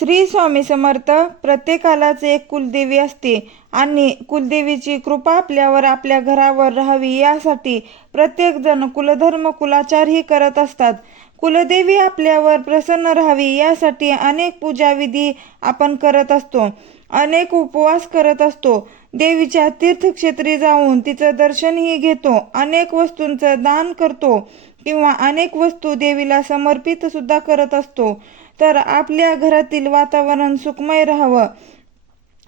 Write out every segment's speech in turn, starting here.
श्री स्वामी समर्थ. प्रत्येकालाच एक कुलदेवी असते आणि कुलदेवीची कृपा आपल्यावर, आपल्या घरावर राहावी यासाठी प्रत्येकजण कुलधर्म कुलाचारही करत असतात. कुलदेवी आपल्यावर प्रसन्न राहावी यासाठी अनेक पूजाविधी आपण करत असतो, अनेक उपवास करत असतो, देवीच्या तीर्थक्षेत्री जाऊन तिचं दर्शनही घेतो, अनेक वस्तूंचं दान करतो किंवा अनेक वस्तू देवीला समर्पित सुद्धा करत असतो. तर आपल्या घरातील वातावरण सुखमय राहावं,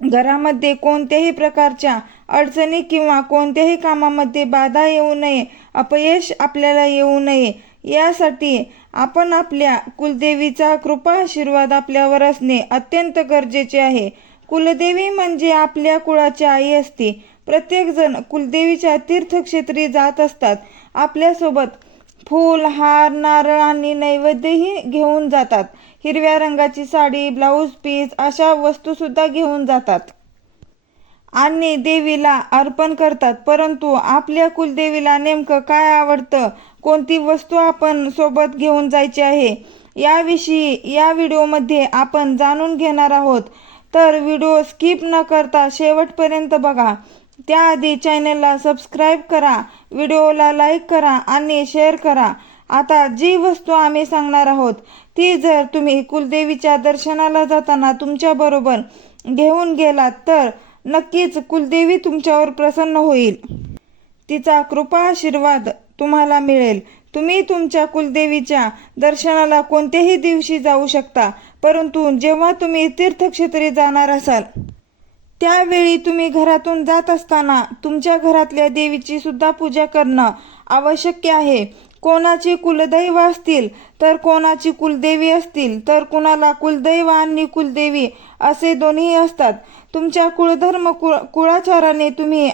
घरामध्ये कोणत्याही प्रकारच्या अडचणी किंवा कोणत्याही कामामध्ये बाधा येऊ नये, अपयश आपल्याला येऊ नये यासाठी आपण आपल्या कुलदेवीचा कृपा आशीर्वाद आपल्यावर असणे अत्यंत गरजेचे आहे. कुलदेवी म्हणजे आपल्या कुळाची आई असते. प्रत्येकजण कुलदेवीच्या तीर्थक्षेत्री जात असतात. आपल्यासोबत फूल, हार, नारळ आणि नैवेद्यही घेऊन जातात. हिरव्या रंगाची साडी, ब्लाऊज पीस अशा वस्तू सुद्धा घेऊन जातात आणि देवीला अर्पण करतात. परंतु आपल्या कुलदेवीला नेमकं काय आवडतं, कोणती वस्तू आपण सोबत घेऊन जायची आहे याविषयी या व्हिडिओमध्ये आपण जाणून घेणार आहोत. तर व्हिडिओ स्किप न करता शेवटपर्यंत बघा. त्याआधी चॅनलला सबस्क्राईब करा, व्हिडिओला लाईक करा आणि शेअर करा. आता जी वस्तू आम्ही सांगणार आहोत ती जर तुम्ही कुलदेवीच्या दर्शनाला जाताना तुमच्याबरोबर घेऊन गेलात तर नक्कीच कुलदेवी तुमच्यावर प्रसन्न होईल, तिचा कृपा आशीर्वाद तुम्हाला मिळेल. तुम्ही तुमच्या कुलदेवीच्या दर्शनाला कोणत्याही दिवशी जाऊ शकता, परंतु जेव्हा तुम्ही तीर्थक्षेत्री जाणार असाल त्यावेळी तुम्ही घरातून जात असताना तुमच्या घरातल्या देवीची सुद्धा पूजा करणं आवश्यक आहे. कोणाची कुलदैव असतील तर कोणाची कुलदेवी असतील तर कुणाला कुलदैव आणि कुलदेवी असे दोन्ही असतात. तुमच्या कुळधर्म कुळाचाराने तुम्ही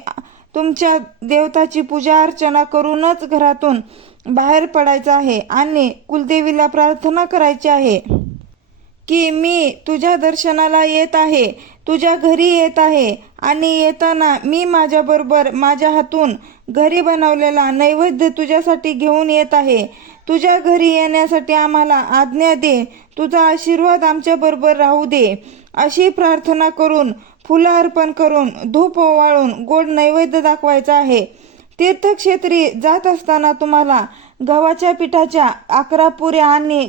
तुमच्या देवताची पूजा अर्चना करूनच घरातून बाहेर पडायचं आहे आणि कुलदेवीला प्रार्थना करायची आहे की मी तुझ्या दर्शनाला येत आहे, तुझ्या घरी येत आहे आणि येताना मी माझ्याबरोबर माझ्या हातून घरी बनवलेला नैवेद्य तुझ्यासाठी घेऊन येत आहे. तुझ्या घरी येण्यासाठी आम्हाला आज्ञा दे, तुझा आशीर्वाद आमच्याबरोबर राहू दे अशी प्रार्थना करून, फुलं अर्पण करून, धूप ओवाळून गोड नैवेद्य दाखवायचा आहे. तीर्थक्षेत्री जात असताना तुम्हाला गव्हाच्या पिठाच्या 11 पुऱ्या आणि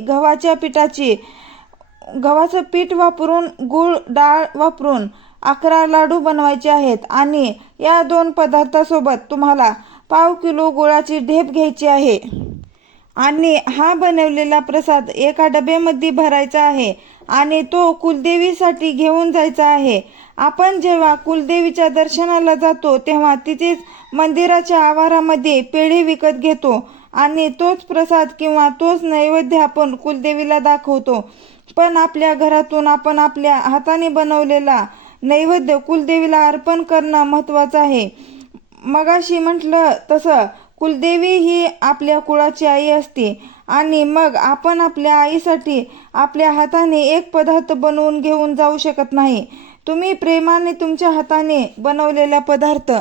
गव्हाचं पीठ वापरून गूळ डाळ वापरून 11 लाडू बनवायचे आहेत आणि या 2 पदार्थासोबत तुम्हाला 1/2 किलो गुळाची ढेप घ्यायची आहे आणि हा बनवलेला प्रसाद एका डब्यामध्ये भरायचा आहे आणि तो कुलदेवीसाठी घेऊन जायचा आहे. आपण जेव्हा कुलदेवीच्या दर्शनाला जातो तेव्हा तिथेच मंदिराच्या आवारामध्ये पेढे विकत घेतो आणि तोच प्रसाद किंवा तोच नैवेद्य आपण कुलदेवीला दाखवतो. पण आपल्या घरातून आपण आपल्या हाताने बनवलेला नैवेद्य कुलदेवीला अर्पण करणं महत्त्वाचं आहे. मगाशी म्हटलं तसं कुलदेवी ही आपल्या कुळाची आई असते आणि मग आपण आपल्या आईसाठी आपल्या हाताने एक पदार्थ बनवून घेऊन जाऊ शकत नाही. तुम्ही प्रेमाने तुमच्या हाताने बनवलेला पदार्थ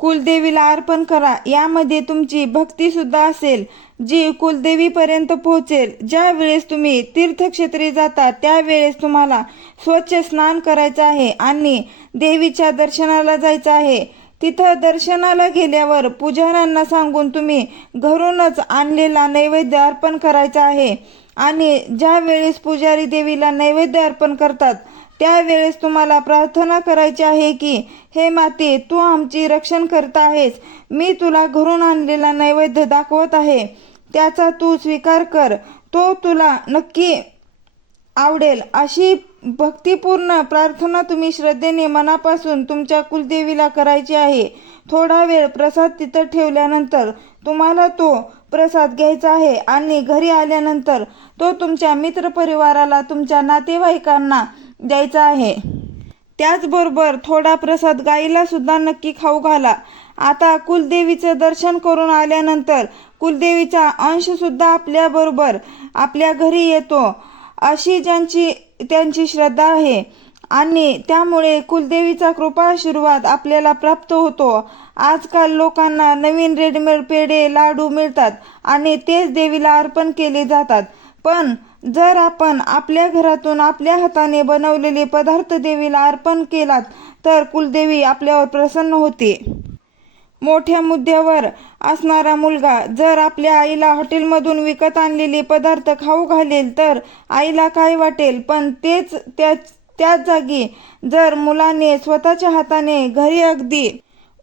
कुलदेवीला अर्पण करा. यामध्ये तुमची भक्ती सुद्धा असेल जी कुलदेवीपर्यंत पोहोचेल. ज्या वेळेस तुम्ही तीर्थक्षेत्री जाता त्यावेळेस तुम्हाला स्वच्छ स्नान करायचं आहे आणि देवीच्या दर्शनाला जायचं आहे. तिथं दर्शनाला गेल्यावर पुजाऱ्यांना सांगून तुम्ही घरूनच आणलेला नैवेद्य अर्पण करायचा आहे आणि ज्या वेळेस पुजारी देवीला नैवेद्य अर्पण करतात त्यावेळेस तुम्हाला प्रार्थना करायची आहे की हे माते, तू आमची रक्षण करत आहेस, मी तुला घरून आणलेला नैवेद्य दाखवत आहे, त्याचा तू स्वीकार कर, तो तुला नक्की आवडेल अशी भक्तिपूर्ण प्रार्थना तुम्ही श्रद्धेने मनापासून तुमच्या कुलदेवीला करायची आहे. थोडा वेळ प्रसाद तिथं ठेवल्यानंतर तुम्हाला तो प्रसाद घ्यायचा आहे आणि घरी आल्यानंतर तो तुमच्या मित्रपरिवाराला, तुमच्या नातेवाईकांना द्यायचा आहे. त्याचबरोबर थोडा प्रसाद गाईला सुद्धा नक्की खाऊ घाला. आता कुलदेवीचं दर्शन करून आल्यानंतर कुलदेवीचा अंश सुद्धा आपल्याबरोबर आपल्या घरी येतो अशी त्यांची श्रद्धा आहे आणि त्यामुळे कुलदेवीचा कृपा आशीर्वाद आपल्याला प्राप्त होतो. आजकाल लोकांना नवीन रेडीमेड पेढे, लाडू मिळतात आणि तेच देवीला अर्पण केले जातात. पण जर आपण आपल्या घरातून आपल्या हाताने बनवलेले पदार्थ देवीला अर्पण केलात तर कुलदेवी आपल्यावर प्रसन्न होते. मोठ्या मुद्द्यावर असणारा मुलगा जर आपल्या आईला हॉटेलमधून विकत आणलेले पदार्थ खाऊ घालेल तर आईला काय वाटेल, पण त्याच जागी जर मुलाने स्वतःच्या हाताने घरी अगदी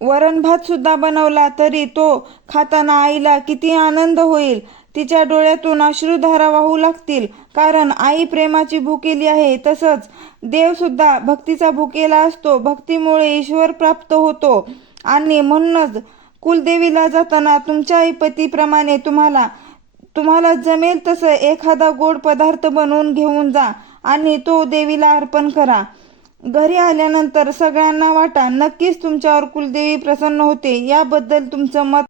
वरण भात सुद्धा बनवला तरी तो खाताना आईला किती आनंद होईल. तिच्या डोळ्यातून अश्रुधारा वाहू लागतील, कारण आई प्रेमाची भुकेली आहे. तसंच देव सुद्धा भक्तीचा भुकेला असतो. भक्तीमुळे ईश्वर प्राप्त होतो आणि म्हणूनच कुलदेवीला जाताना तुमच्या ऐपतीप्रमाणे तुम्हाला जमेल तसं एखादा गोड पदार्थ बनवून घेऊन जा आणि तो देवीला अर्पण करा. घरी आल्यानंतर सगळ्यांना वाटा. नक्कीच तुमच्यावर कुलदेवी प्रसन्न होते. याबद्दल तुमचं मत